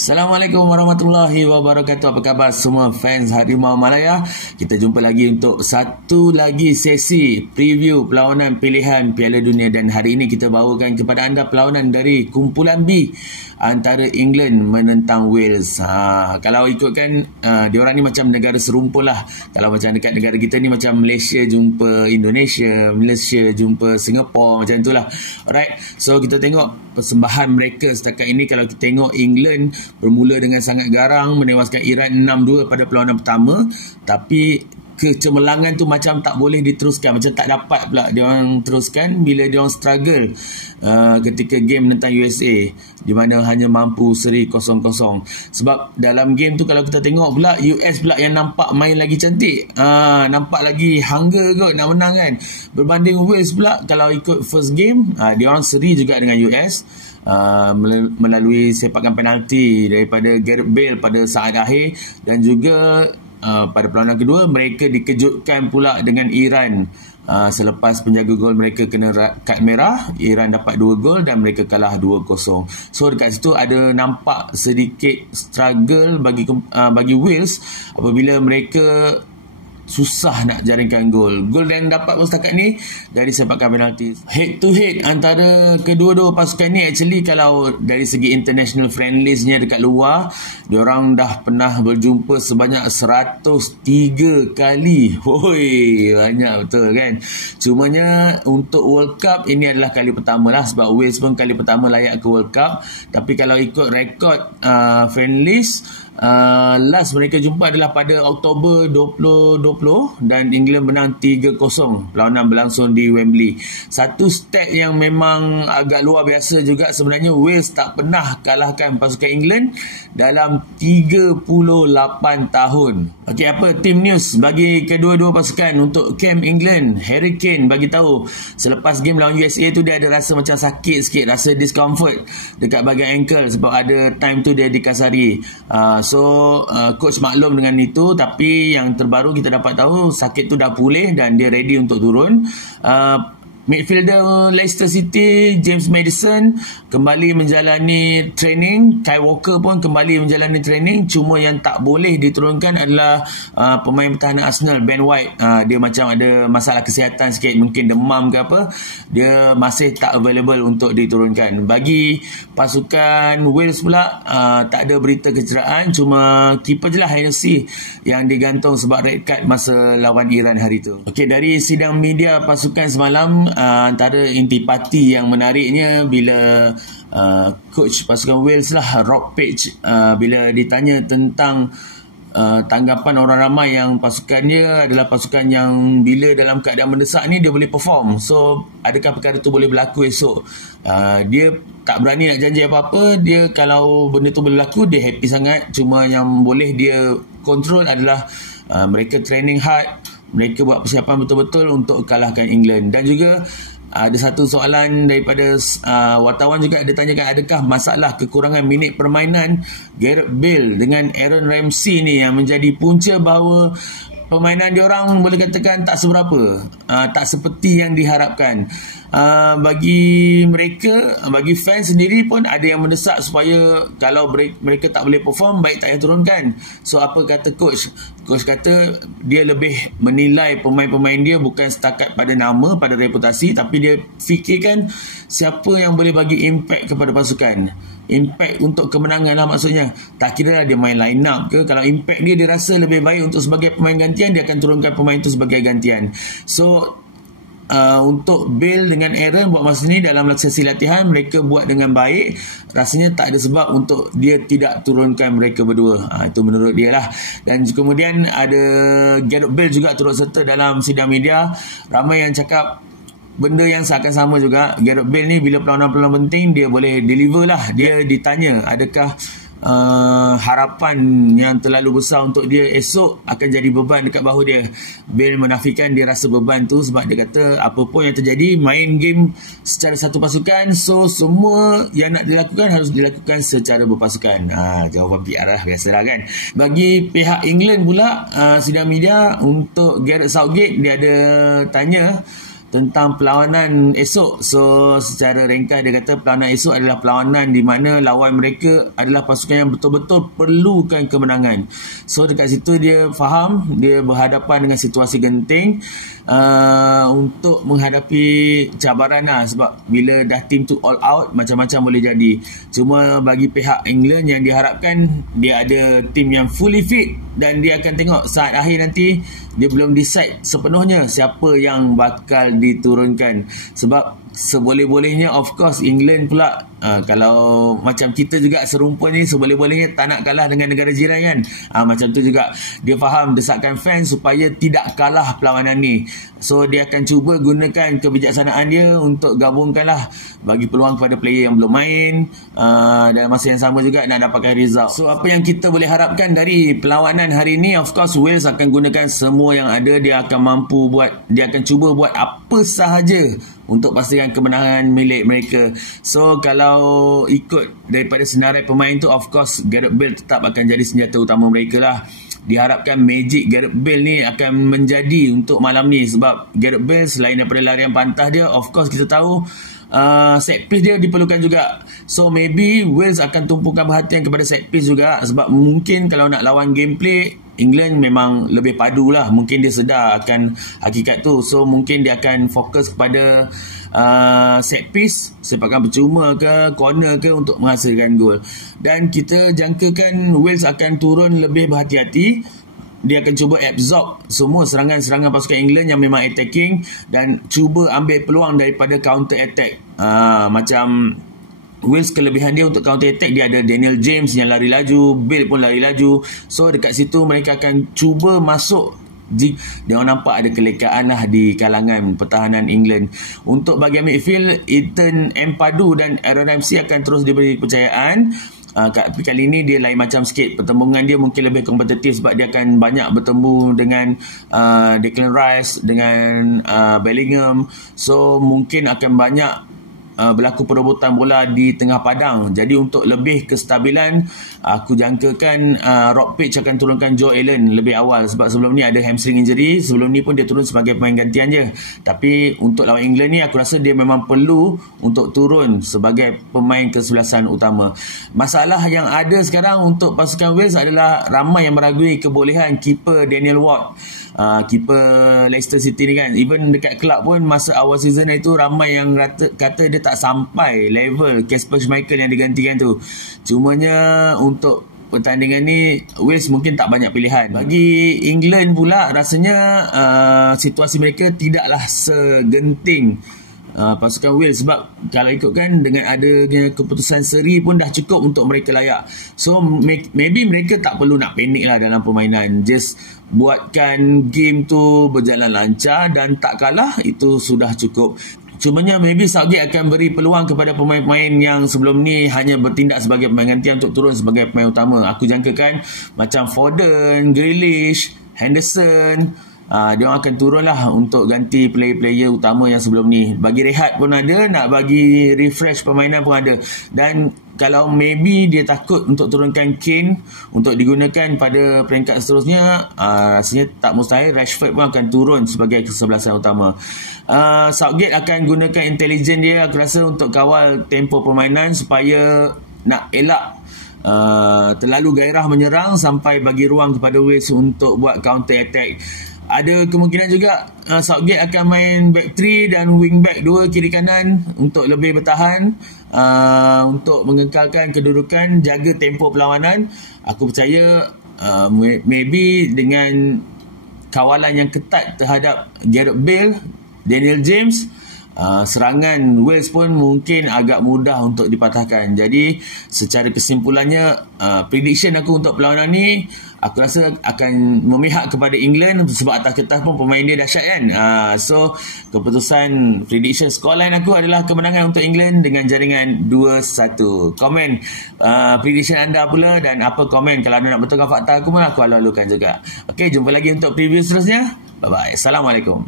Assalamualaikum warahmatullahi wabarakatuh. Apa khabar semua fans Harimau Malaya? Kita jumpa lagi untuk satu lagi sesi preview perlawanan pilihan Piala Dunia, dan hari ini kita bawakan kepada anda perlawanan dari kumpulan B antara England menentang Wales. Kalau ikutkan diorang ni macam negara serumpun lah. Kalau macam dekat negara kita ni macam Malaysia jumpa Indonesia, Malaysia jumpa Singapore, macam itulah. Alright, so kita tengok persembahan mereka setakat ini. Kalau kita tengok, England bermula dengan sangat garang, menewaskan Iran 6-2 pada perlawanan pertama, tapi kecemerlangan tu macam tak boleh diteruskan, macam tak dapat pula dia orang teruskan bila dia orang struggle ketika game menentang USA, di mana hanya mampu seri 0-0. Sebab dalam game tu kalau kita tengok pula, US pula yang nampak main lagi cantik, nampak lagi hunger kot nak menang kan, berbanding Wales pula kalau ikut first game, dia orang seri juga dengan US melalui sepakan penalti daripada Gareth Bale pada saat akhir, dan juga pada perlawanan kedua mereka dikejutkan pula dengan Iran. Selepas penjaga gol mereka kena kad merah, Iran dapat 2 gol dan mereka kalah 2-0. So dekat situ ada nampak sedikit struggle bagi Wales apabila mereka susah nak jaringkan gol. Gol yang dapat pun setakat ni dari sepakan penalti. Head to head antara kedua-dua pasukan ni, actually kalau dari segi international friendlies-nya dekat luar, diorang dah pernah berjumpa sebanyak 103 kali. Hoi, banyak betul kan. Cumanya untuk World Cup ini adalah kali pertama lah, sebab Wales pun kali pertama layak ke World Cup. Tapi kalau ikut rekod friendlies, last mereka jumpa adalah pada Oktober 2020 dan England menang 3-0. Perlawanan berlangsung di Wembley. Satu stat yang memang agak luar biasa juga sebenarnya, Wales tak pernah kalahkan pasukan England dalam 38 tahun. Okey, apa team news bagi kedua-dua pasukan? Untuk camp England, Harry Kane bagi tahu selepas game lawan USA tu dia ada rasa macam sakit sikit, rasa discomfort dekat bahagian ankle sebab ada time tu dia dikasari. So coach maklum dengan itu, tapi yang terbaru kita dapat tahu sakit tu dah pulih dan dia ready untuk turun. Midfielder Leicester City James Maddison kembali menjalani training. Kyle Walker pun kembali menjalani training. Cuma yang tak boleh diturunkan adalah pemain pertahanan Arsenal Ben White. Dia macam ada masalah kesihatan sikit, mungkin demam ke apa. Dia masih tak available untuk diturunkan. Bagi pasukan Wales pula, tak ada berita kecederaan. Cuma keeper je lah Hennessy yang digantung sebab red card masa lawan Iran hari tu. Okey, dari sidang media pasukan semalam, antara intipati yang menariknya bila coach pasukan Wales lah, Rob Page, bila ditanya tentang tanggapan orang ramai yang pasukannya adalah pasukan yang bila dalam keadaan mendesak ni dia boleh perform. So adakah perkara tu boleh berlaku esok? Dia tak berani nak janji apa-apa. Dia kalau benda tu boleh berlaku, dia happy sangat. Cuma yang boleh dia kontrol adalah mereka training hard, mereka buat persiapan betul-betul untuk kalahkan England. Dan juga ada satu soalan daripada wartawan juga, ada tanyakan adakah masalah kekurangan minit permainan Gareth Bale dengan Aaron Ramsey ni yang menjadi punca bahawa permainan diorang boleh katakan tak seberapa, tak seperti yang diharapkan. Bagi mereka, bagi fans sendiri pun ada yang mendesak supaya kalau mereka tak boleh perform, baik tak payah turunkan. So apa kata coach? Coach kata dia lebih menilai pemain-pemain dia bukan setakat pada nama, pada reputasi, tapi dia fikirkan siapa yang boleh bagi impact kepada pasukan. Impact untuk kemenangan lah maksudnya. Tak kira lah dia main line up ke, kalau impact dia rasa lebih baik untuk sebagai pemain gantian, dia akan turunkan pemain itu sebagai gantian. So untuk Bale dengan Aaron buat masa ni dalam sesi latihan mereka buat dengan baik. Rasanya tak ada sebab untuk dia tidak turunkan mereka berdua. Itu menurut dia lah. Dan kemudian ada Gareth Bale juga turut serta dalam sidang media. Ramai yang cakap benda yang seakan sama juga. Gareth Bale ni bila perlawanan-perlawanan penting dia boleh deliver lah. Dia ditanya adakah harapan yang terlalu besar untuk dia esok akan jadi beban dekat bahu dia. Bale menafikan dia rasa beban tu sebab dia kata apa pun yang terjadi, main game secara satu pasukan, so semua yang nak dilakukan harus dilakukan secara berpasukan. Jawapan PR lah, biasalah kan. Bagi pihak England pula, sidang media untuk Gareth Southgate, dia ada tanya tentang perlawanan esok. So secara ringkas dia kata perlawanan esok adalah perlawanan di mana lawan mereka adalah pasukan yang betul-betul perlukan kemenangan. So dekat situ dia faham dia berhadapan dengan situasi genting untuk menghadapi cabaran lah, sebab bila dah tim tu all out macam-macam boleh jadi. Cuma bagi pihak England yang diharapkan dia ada tim yang fully fit dan dia akan tengok saat akhir nanti dia belum decide sepenuhnya siapa yang bakal diturunkan. Sebab seboleh-bolehnya of course England pula kalau macam kita juga serumpun ni, seboleh-bolehnya tak nak kalah dengan negara jiran kan. Macam tu juga dia faham desakan fans supaya tidak kalah perlawanan ni. So dia akan cuba gunakan kebijaksanaan dia untuk gabungkanlah, bagi peluang kepada player yang belum main, dan masa yang sama juga nak dapatkan result. So apa yang kita boleh harapkan dari perlawanan hari ni, of course Wales akan gunakan semua yang ada. Dia akan cuba buat apa sahaja untuk pastikan kemenangan milik mereka. So kalau ikut daripada senarai pemain tu, of course Gareth Bale tetap akan jadi senjata utama mereka lah. Diharapkan magic Gareth Bale ni akan menjadi untuk malam ni, sebab Gareth Bale selain daripada larian pantas dia, of course kita tahu set piece dia diperlukan juga. So maybe Wales akan tumpukan perhatian kepada set piece juga, sebab mungkin kalau nak lawan gameplay England memang lebih padu lah. Mungkin dia sedar akan hakikat tu. So mungkin dia akan fokus kepada set piece, sepakan percuma ke, corner ke, untuk menghasilkan gol. Dan kita jangkakan Wales akan turun lebih berhati-hati. Dia akan cuba absorb semua serangan-serangan pasukan England yang memang attacking, dan cuba ambil peluang daripada counter attack. Macam Wales kelebihan dia untuk counter attack, dia ada Daniel James yang lari laju, Bale pun lari laju. So dekat situ mereka akan cuba masuk. Dia nampak ada kelekaan lah di kalangan pertahanan England. Untuk bahagian midfield, Ethan Ampadu dan Aaron Ramsey akan terus diberi kepercayaan. Tapi kali ini dia lain macam sikit. Pertembungan dia mungkin lebih kompetitif, sebab dia akan banyak bertemu dengan Declan Rice, dengan Bellingham. So mungkin akan banyak berlaku perebutan bola di tengah padang. Jadi untuk lebih kestabilan, aku jangkakan Rob Page akan turunkan Joe Allen lebih awal, sebab sebelum ni ada hamstring injury. Sebelum ni pun dia turun sebagai pemain gantian je. Tapi untuk lawan England ni, aku rasa dia memang perlu untuk turun sebagai pemain kesebelasan utama. Masalah yang ada sekarang untuk pasukan Wales adalah ramai yang meragui kebolehan keeper Daniel Ward. Keeper Leicester City ni kan, even dekat kelab pun masa awal season itu ramai yang kata dia tak sampai level Kasper Schmeichel yang digantikan tu. Cumanya untuk pertandingan ni Wales mungkin tak banyak pilihan. Bagi England pula rasanya situasi mereka tidaklah segenting pasukan Wales, sebab kalau ikutkan dengan adanya keputusan seri pun dah cukup untuk mereka layak. So maybe mereka tak perlu nak panik lah dalam permainan. Just buatkan game tu berjalan lancar dan tak kalah, itu sudah cukup. Cumanya maybe Southgate akan beri peluang kepada pemain-pemain yang sebelum ni hanya bertindak sebagai pemain gantian untuk turun sebagai pemain utama. Aku jangkakan macam Foden, Grealish, Henderson, dia akan turun lah untuk ganti player-player utama yang sebelum ni. Bagi rehat pun ada, nak bagi refresh permainan pun ada. Dan kalau maybe dia takut untuk turunkan Kane untuk digunakan pada peringkat seterusnya, rasanya tak mustahil Rashford pun akan turun sebagai kesebelasan utama. Southgate akan gunakan intelijen dia, aku rasa, untuk kawal tempo permainan supaya nak elak terlalu gairah menyerang sampai bagi ruang kepada Wales untuk buat counter attack. Ada kemungkinan juga Southgate akan main back 3 dan wing back 2 kiri kanan untuk lebih bertahan, untuk mengekalkan kedudukan, jaga tempo perlawanan. Aku percaya maybe dengan kawalan yang ketat terhadap Gareth Bale, Daniel James, serangan Wales pun mungkin agak mudah untuk dipatahkan. Jadi secara kesimpulannya, prediction aku untuk perlawanan ni, aku rasa akan memihak kepada England, sebab atas kertas pun pemain dia dahsyat kan. So keputusan prediction scoreline aku adalah kemenangan untuk England dengan jaringan 2-1. Komen prediction anda pula, dan apa komen kalau anda nak betulkan fakta aku pun aku alu-alukan juga. Okey, jumpa lagi untuk preview seterusnya. Bye bye. Assalamualaikum.